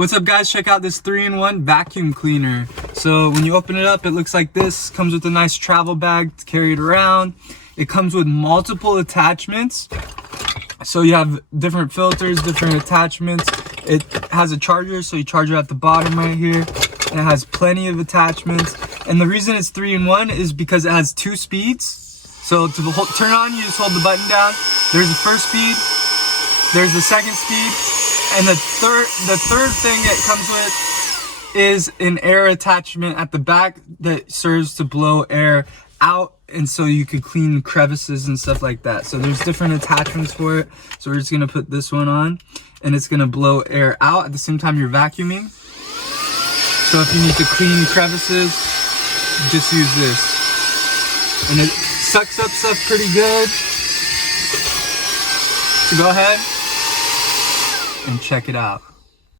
What's up guys, check out this 3-in-1 vacuum cleaner. So when you open it up, it looks like this. Comes with a nice travel bag to carry it around. It comes with multiple attachments. So you have different filters, different attachments. It has a charger, so you charge it at the bottom right here. It has plenty of attachments. And the reason it's 3-in-1 is because it has 2 speeds. So to turn on, you just hold the button down. There's the first speed, there's the second speed, and the third thing it comes with is an air attachment at the back that serves to blow air out, and so you could clean crevices and stuff like that. So there's different attachments for it. So we're just gonna put this one on, and it's gonna blow air out at the same time you're vacuuming. So if you need to clean crevices, just use this. And it sucks up stuff pretty good. So go ahead and check it out.